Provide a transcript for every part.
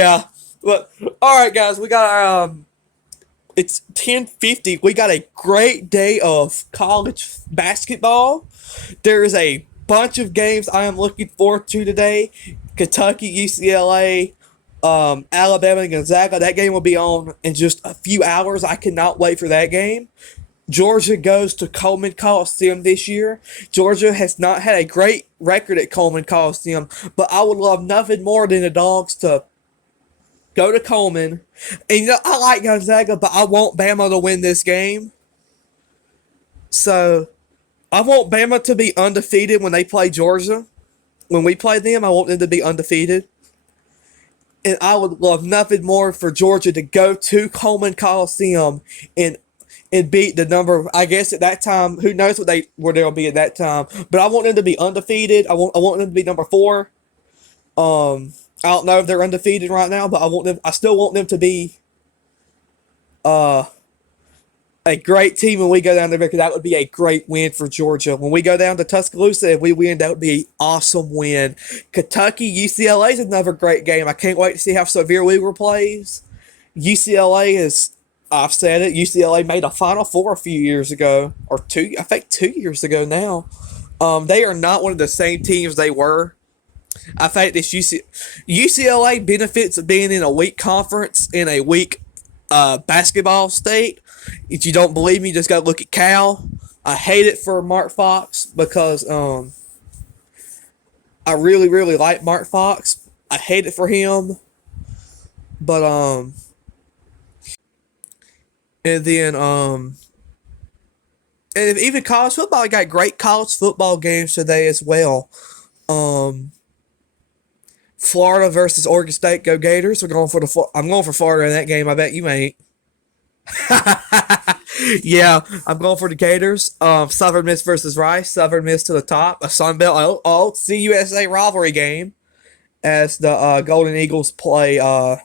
Yeah. But all right, guys, we got our it's 10:50. We got a great day of college basketball. There is a bunch of games I am looking forward to today. Kentucky, UCLA, Alabama, and Gonzaga. That game will be on in just a few hours. I cannot wait for that game. Georgia goes to Coleman Coliseum this year. Georgia has not had a great record at Coleman Coliseum, but I would love nothing more than the Dogs to go to Coleman. And I like Gonzaga, but I want Bama to win this game. So I want Bama to be undefeated when they play Georgia. When we play them, I want them to be undefeated. And I would love nothing more for Georgia to go to Coleman Coliseum and beat the number. I guess at that time, who knows where they'll be at that time. But I want them to be undefeated. I want them to be number 4. I don't know if they're undefeated right now, but I still want them to be a great team when we go down there, because that would be a great win for Georgia. When we go down to Tuscaloosa, if we win, that would be an awesome win. Kentucky, UCLA is another great game. I can't wait to see how Severe Weaver plays. UCLA is, I've said it, UCLA made a Final Four a few years ago, or I think 2 years ago now. They are not one of the same teams they were. I think this UCLA benefits of being in a weak conference, in a weak basketball state. If you don't believe me, just go look at Cal. I hate it for Mark Fox because I really, really like Mark Fox. I hate it for him. But and then and even college football, I got great college football games today as well. Florida versus Oregon State. Go Gators. I'm going for Florida in that game. I bet you ain't. Yeah, I'm going for the Gators. Southern Miss versus Rice. Southern Miss to the top. A Sun Belt old CUSA rivalry game as the Golden Eagles play the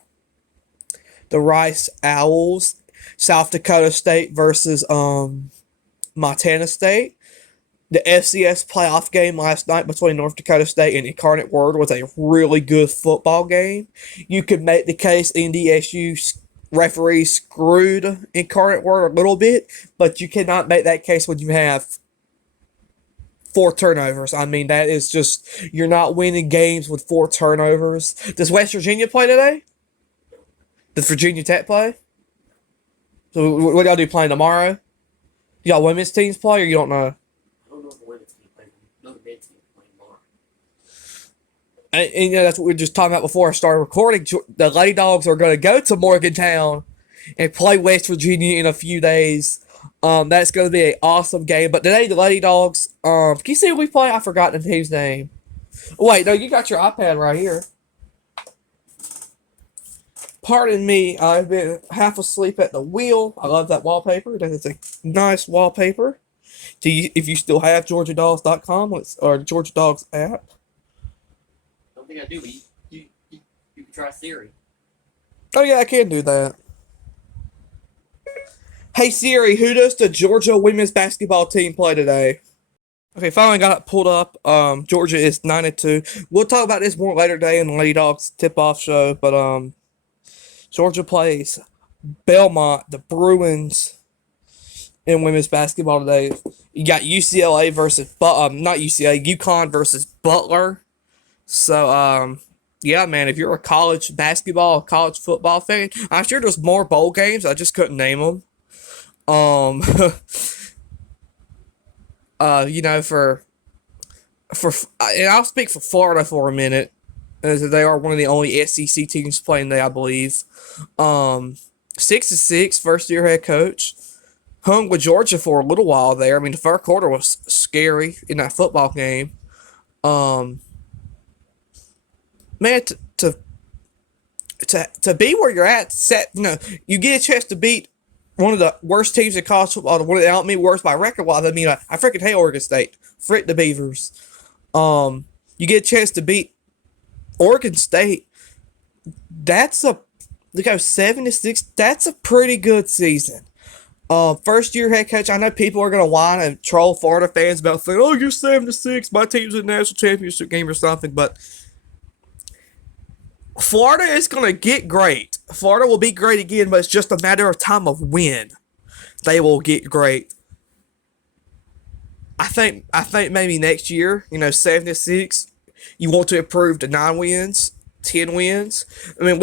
Rice Owls. South Dakota State versus Montana State. The FCS playoff game last night between North Dakota State and Incarnate Word was a really good football game. You could make the case NDSU referees screwed Incarnate Word a little bit, but you cannot make that case when you have 4 turnovers. I mean, that is just, you're not winning games with 4 turnovers. Does West Virginia play today? Does Virginia Tech play? So what y'all do, playing tomorrow? Y'all women's teams play, or you don't know? And that's what we were just talking about before I started recording. The Lady Dogs are going to go to Morgantown and play West Virginia in a few days. That's going to be an awesome game. But today, the Lady Dogs, can you see who we play? I forgot the team's name. Wait, no, you got your iPad right here. Pardon me, I've been half asleep at the wheel. I love that wallpaper. That is a nice wallpaper. If you still have GeorgiaDogs.com or the Georgia Dogs app. I don't think I do, but you can try Siri. Oh, yeah, I can do that. Hey, Siri, who does the Georgia women's basketball team play today? Okay, finally got it pulled up. Georgia is 9-2. We'll talk about this more later today in the Lady Dogs tip-off show, but Georgia plays Belmont, the Bruins, in women's basketball today. You got UCLA versus, not UCLA, UConn versus Butler. So, yeah, man, if you're a college basketball, college football fan, I'm sure there's more bowl games. I just couldn't name them. You know, and I'll speak for Florida for a minute, as they are one of the only SEC teams playing there, I believe. 6-6, first year head coach. Hung with Georgia for a little while there. I mean, the first quarter was scary in that football game. Man, to be where you're at, you get a chance to beat one of the worst teams in college football. One of the, I don't mean worst by record wise. I mean, I freaking hate Oregon State. Frick the Beavers. You get a chance to beat Oregon State. That's a 7-6. That's a pretty good season. First year head coach. I know people are gonna whine and troll Florida fans about saying, "Oh, you're 7-6. My team's in the national championship game or something," but Florida is going to get great. Florida will be great again, but it's just a matter of time of when they will get great. I think maybe next year, 7-6, you want to improve to 9 wins, 10 wins. I mean,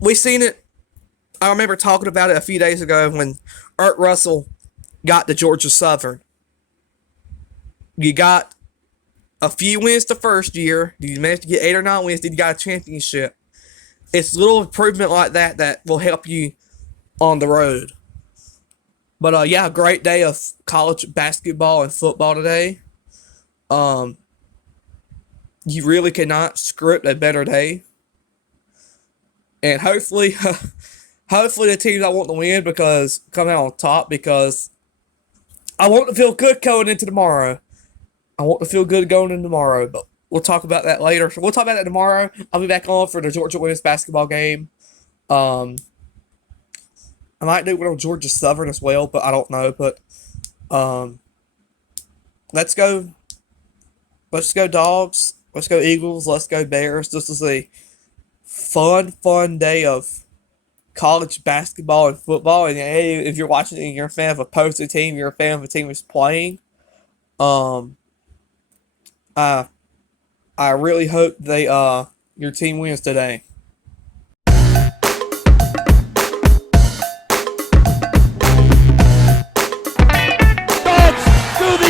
we seen it. I remember talking about it a few days ago when Art Russell got to Georgia Southern. You got a few wins the first year. Did you manage to get 8 or 9 wins? Did you got a championship? It's little improvement like that that will help you on the road. But yeah, a great day of college basketball and football today. You really cannot script a better day. And hopefully the teams I want to win because come out on top, because I want to feel good going into tomorrow. But we'll talk about that later. So we'll talk about that tomorrow. I'll be back on for the Georgia women's basketball game. I might do one on Georgia Southern as well, but I don't know. But let's go Dogs. Let's go Eagles. Let's go Bears. This is a fun day of college basketball and football. And hey, if you're watching and you're a fan of a opposing team, you're a fan of a team that's playing. I really hope your team wins today.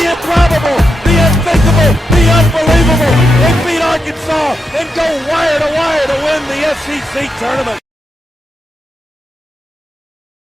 Improbable, the unthinkable, the unbelievable. They beat Arkansas and go wire to win the SEC tournament.